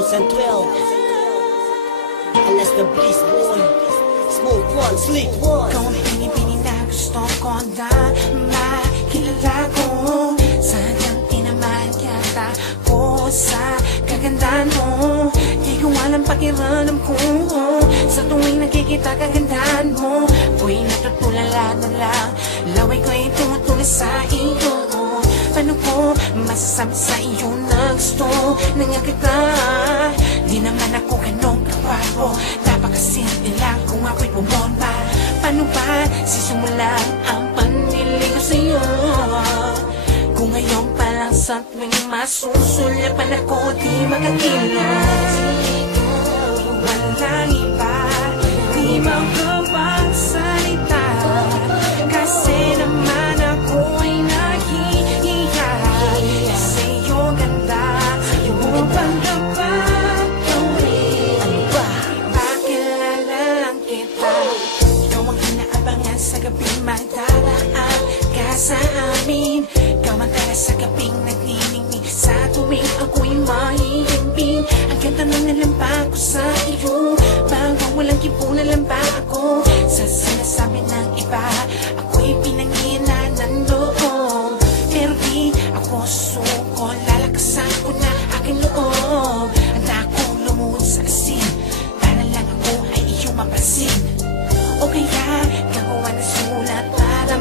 2012. Alas the Bliss Boy, Smoke One, Sleep One. Ikaw ang pinipili na gusto ko na makilala ko. Sadyang tinaman yata ko sa kagandahan mo. Di ko alam pakiramdam ko sa tuwing nakikita kagandahan mo. Ako'y natutulala na lang, laway ko'y tumutuloy sa iyo. Paano ko masasabi sa iyo na gusto na nga kita? Di naman ako ganong kawapo, napakasimple lang kung ako'y bumomba. Paano ba sisimulan ang paniligaw sa'yo? Kung ngayon pa lang sa tuwing masusulyapan ako, di makakilos. Walang iba, di makapagsalita, kasi naman ako'y nahihiya sa iyong ganda, iyong pagdapat gawin. Pakilala lang kita, ikaw ang inaabangan sa gabing magdaraan ka sa amin. Ikaw ang tara sa gabing nagniningning sa tuwing ako'y mahihimbing. Ang ganda ng nalamba ko sa iyo, bawang walang kipunan lang ba ako sa sinasabi ng iba? Ako'y pinanginan ng loob, pero di ako suko, lalakasan ko na aking loob. Handa akong lumuhod sa asin para lang ako ay iyong mapansin. O kaya gagawa na sulat para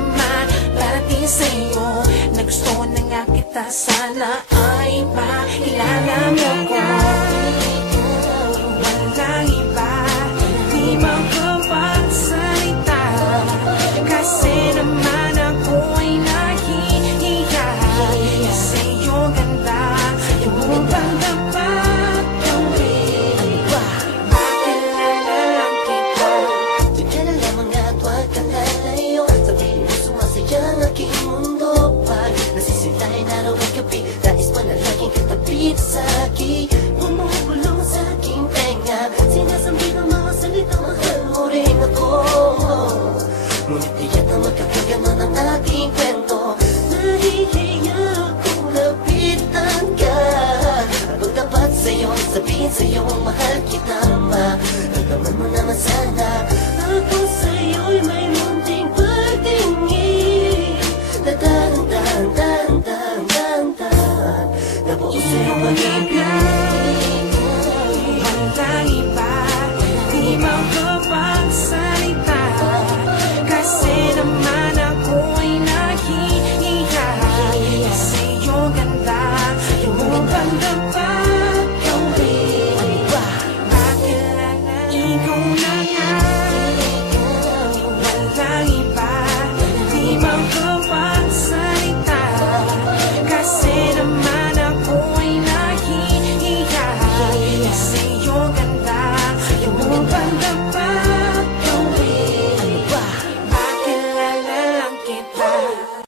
marating sa'yo na gusto na nga kita, sana ay makilala mo ko. Walang iba, di makapagsalita, kasi naman ako'y nahihiya sa iyong ganda, iyong pagdapat gawin. Pakilala lang kita. Diyan na lamang at huwag kang lalayo, sabihin mo sumasaya ang aking mundo. Pag nasisintay na raw ang gabi, nais pa na laging katabi sa akin. Bumubulong sa aking tenga, sinasabi ng mga salita, mahal mo rin ako. Ngunit tiyak na magkakaganon ang ating kwento. Nahihiya akong lapitan ka, at magtapat sa'yo, sabihin sa'yo mahal kita. Nagdaman mo naman sana, ako sa'yo'y may munting pagtingin. Dahan-dahan, dahan-dahan, dahan-dahan, nabuo sa'yo pag-ibig. Walang iba, di makapagsalita, kasi naman ako'y nahihiya sa iyong ganda, iyong pagdapat gawin. Pakilala, ikaw na nga. Walang iba, di makapagsalita, kasi naman ako'y nahihiya sa